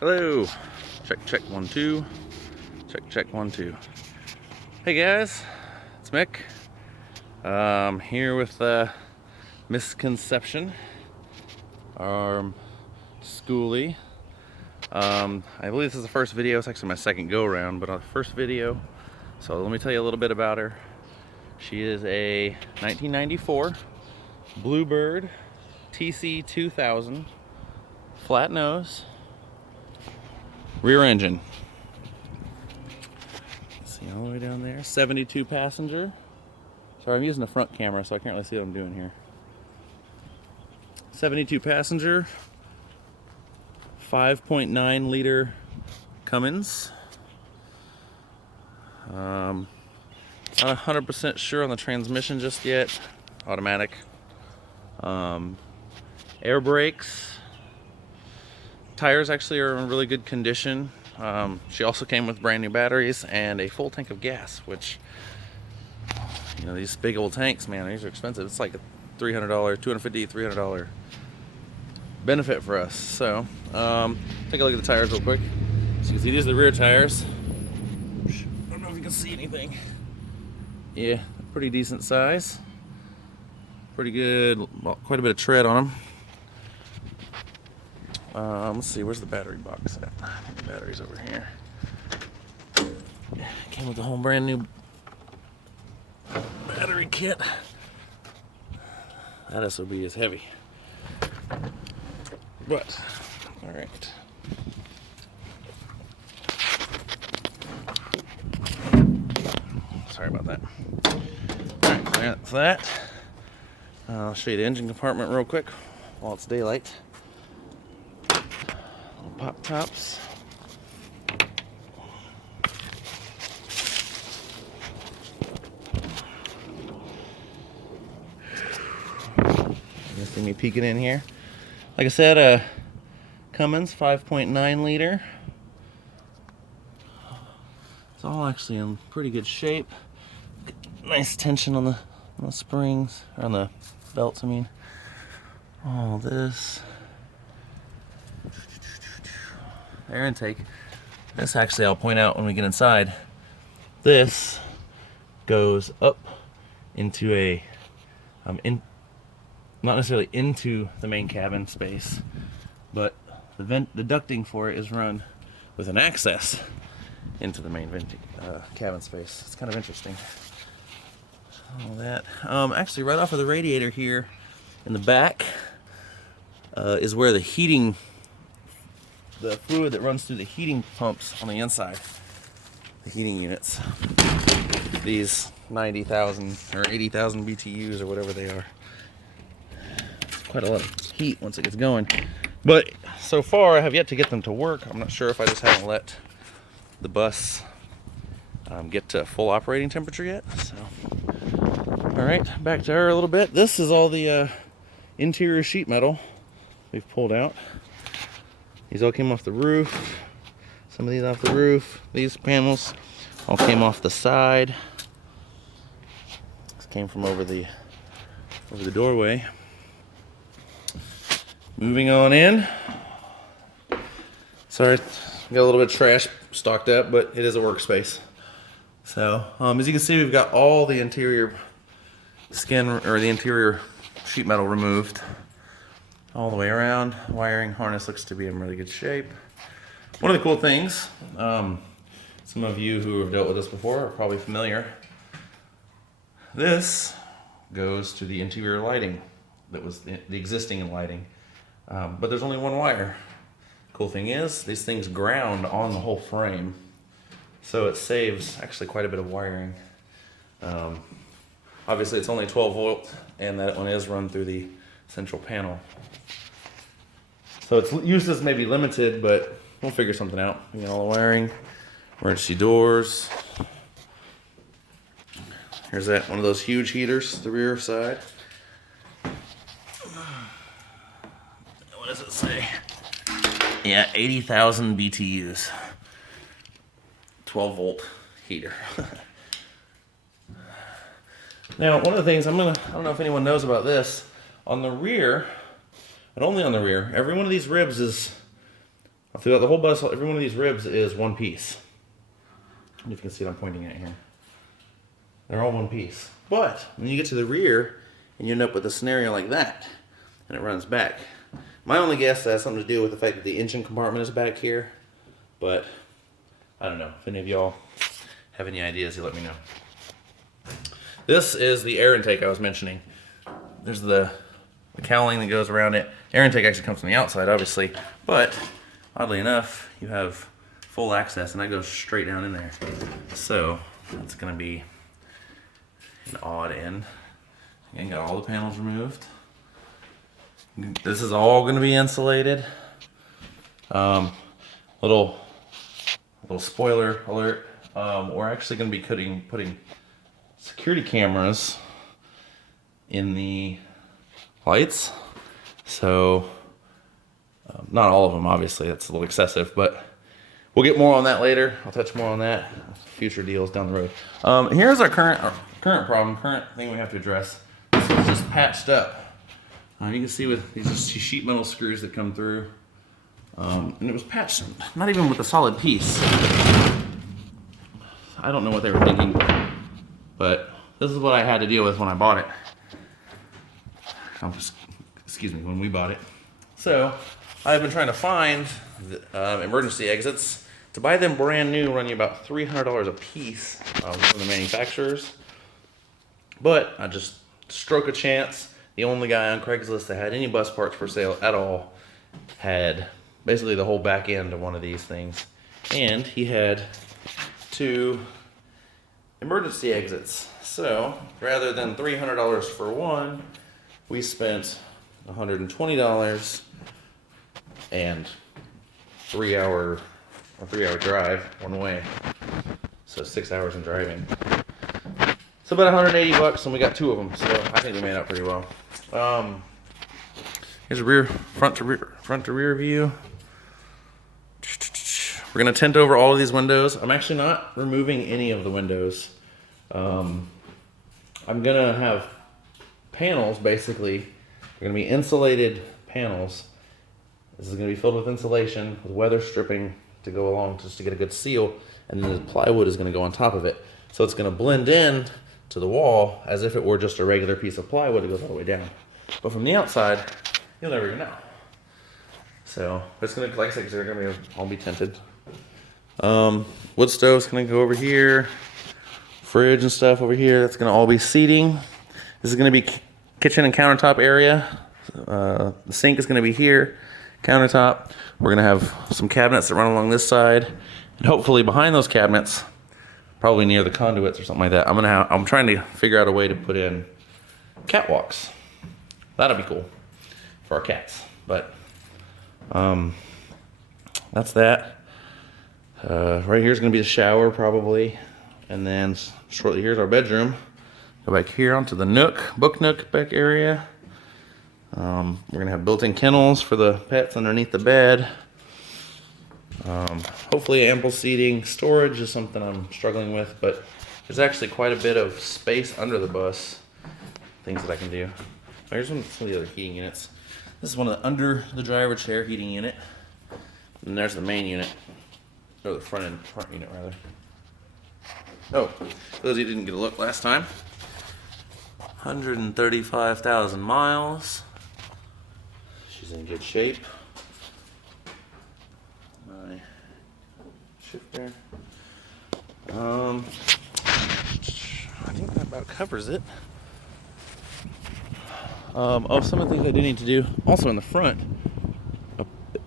Hello. Check, check, 1, 2. Check, check, 1, 2. Hey guys, it's Mick. Here with MissKonception, Skoolie. I believe this is the first video. It's actually my second go around, but first video. So let me tell you a little bit about her. She is a 1994 Bluebird TC 2000 flat nose rear engine. See all the way down there. 72 passenger. Sorry, I'm using the front camera, so I can't really see what I'm doing here. 72 passenger, 5.9 liter Cummins. Not 100% sure on the transmission just yet. Automatic. Air brakes. Tires actually are in really good condition. She also came with brand new batteries and a full tank of gas, which, you know, these big old tanks, man, these are expensive. It's like a $300, $250, $300 benefit for us. So, take a look at the tires real quick. So you can see these are the rear tires. I don't know if you can see anything. Yeah, pretty decent size. Pretty good, well, quite a bit of tread on them. Let's see, where's the battery box at? I think the battery's over here. Came with the whole brand new battery kit. That SOB is heavy. But, alright. Sorry about that. Alright, that's that. I'll show you the engine compartment real quick while it's daylight. Little pop tops. You see me peeking in here. Like I said, Cummins 5.9 liter. It's all actually in pretty good shape. Nice tension on the springs, or on the belts, I mean. All this. Air intake. This actually, I'll point out when we get inside. This goes up into a, not necessarily into the main cabin space, but the ducting for it is run with an access into the main cabin space. It's kind of interesting. All that. Actually, right off of the radiator here in the back is where the fluid that runs through the heating pumps on the inside, the heating units. These 90,000 or 80,000 BTUs or whatever they are. It's quite a lot of heat once it gets going. But so far, I have yet to get them to work. I'm not sure if I just haven't let the bus get to full operating temperature yet. So, all right, back to her a little bit. This is all the interior sheet metal we've pulled out. These all came off the roof. Some of these off the roof. These panels all came off the side. This came from over the doorway. Moving on in. Sorry, got a little bit of trash stocked up, but it is a workspace. So, as you can see, we've got all the interior skin, or the interior sheet metal removed all the way around. Wiring harness looks to be in really good shape. One of the cool things, some of you who have dealt with this before are probably familiar. This goes to the interior lighting that was the existing lighting, but there's only one wire. Cool thing is, these things ground on the whole frame, so it saves actually quite a bit of wiring. Obviously it's only 12 volt, and that one is run through the central panel. So its uses may be limited, but we'll figure something out. You know, all the wiring, emergency doors. Here's that, one of those huge heaters, the rear side. What does it say? Yeah, 80,000 BTUs. 12 volt heater. Now, one of the things I don't know if anyone knows about this, on the rear, and only on the rear, every one of these ribs is throughout the whole bus, every one of these ribs is one piece. If you can see what I'm pointing at here. They're all one piece. But when you get to the rear, and you end up with a scenario like that, and it runs back. My only guess has something to do with the fact that the engine compartment is back here, but I don't know. If any of y'all have any ideas, you let me know. This is the air intake I was mentioning. There's the cowling that goes around it. Air intake actually comes from the outside, obviously, but oddly enough, you have full access, and that goes straight down in there. So that's going to be an odd end. Again, got all the panels removed. This is all going to be insulated. Little spoiler alert. We're actually going to be putting security cameras in the lights. So not all of them, obviously. That's a little excessive, but we'll get more on that later. I'll touch more on that. Future deals down the road. Here's our current problem, current thing we have to address. This is just patched up. You can see with these sheet metal screws that come through. And it was patched, not even with a solid piece. I don't know what they were thinking, but this is what I had to deal with when I bought it. Excuse me, when we bought it. So I've been trying to find emergency exits. To buy them brand new, run you about $300 a piece from the manufacturers. But I just stroke a chance. The only guy on Craigslist that had any bus parts for sale at all had basically the whole back end of one of these things. And he had 2 emergency exits. So rather than $300 for one, we spent $120 and 3-hour drive one way. So 6 hours in driving. So about $180, and we got 2 of them. So I think we made out pretty well. Here's a front to rear view. We're gonna tint over all of these windows. I'm actually not removing any of the windows. I'm gonna have panels, basically. They're gonna be insulated panels. This is gonna be filled with insulation with weather stripping to go along just to get a good seal, and then the plywood is gonna go on top of it. So it's gonna blend in to the wall as if it were just a regular piece of plywood that goes all the way down. But from the outside, you'll never even know. So it's gonna, like I said, they're gonna all be tinted. Wood stove's gonna go over here. Fridge and stuff over here. That's gonna all be seating. This is gonna be kitchen and countertop area. The sink is gonna be here. Countertop. We're gonna have some cabinets that run along this side, and hopefully behind those cabinets, probably near the conduits or something like that, I'm trying to figure out a way to put in catwalks. That'll be cool for our cats. But that's that. Right here's gonna be the shower probably, and then shortly here's our bedroom. Go back here onto the book nook back area. We're gonna have built-in kennels for the pets underneath the bed. Hopefully ample seating. Storage is something I'm struggling with, but there's actually quite a bit of space under the bus. Things that I can do. Here's some of the other heating units. This is one of the under the driver chair heating unit. And there's the main unit. Or the front unit rather. Oh, for those of you who didn't get a look last time. 135,000 miles. She's in good shape. My shifter. I think that about covers it. Some of the things I do need to do. Also in the front,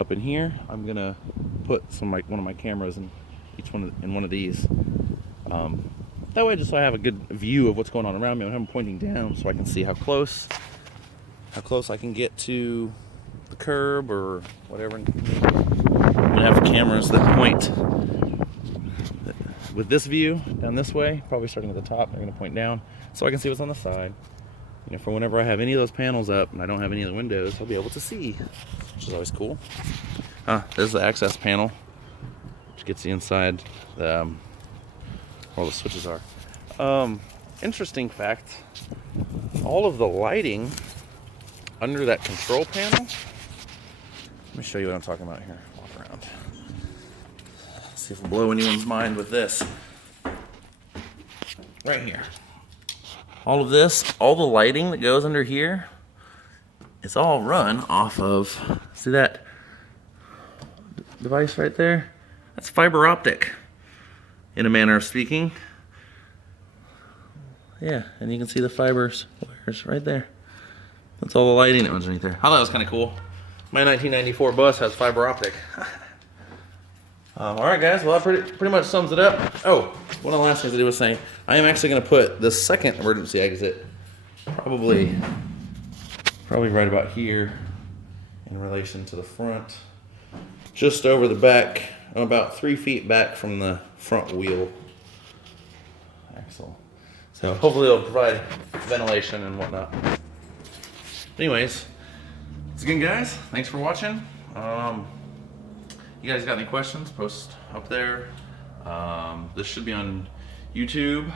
up in here, I'm gonna put one of my cameras in one of these. That way, just so I have a good view of what's going on around me. I'm pointing down so I can see how close I can get to the curb or whatever. I'm gonna have cameras that point with this view down this way, probably starting at the top. They're gonna point down so I can see what's on the side. You know, for whenever I have any of those panels up and I don't have any of the windows, I'll be able to see, which is always cool. There's the access panel, which gets you inside where all the switches are. Interesting fact, all of the lighting under that control panel, let me show you what I'm talking about here. Walk around. see if we'll blow anyone's mind with this. Right here. All of this, all the lighting that goes under here, it's all run off of, see that device right there? That's fiber optic, in a manner of speaking. Yeah, and you can see the fibers wires right there. That's all the lighting that runs underneath there. I thought that was kind of cool. My 1994 bus has fiber optic. All right, guys. Well, that pretty much sums it up. Oh, one of the last things I was saying, I am actually going to put the second emergency exit probably right about here in relation to the front, just over the back, about 3 feet back from the front wheel axle. So hopefully it'll provide ventilation and whatnot. Anyways, once again, guys, thanks for watching. You guys got any questions, post up there. This should be on YouTube.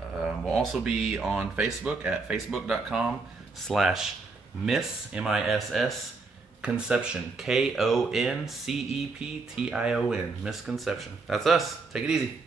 We'll also be on Facebook at facebook.com/Miss, MISS, Conception, KONCEPTION, MissKonception. That's us. Take it easy.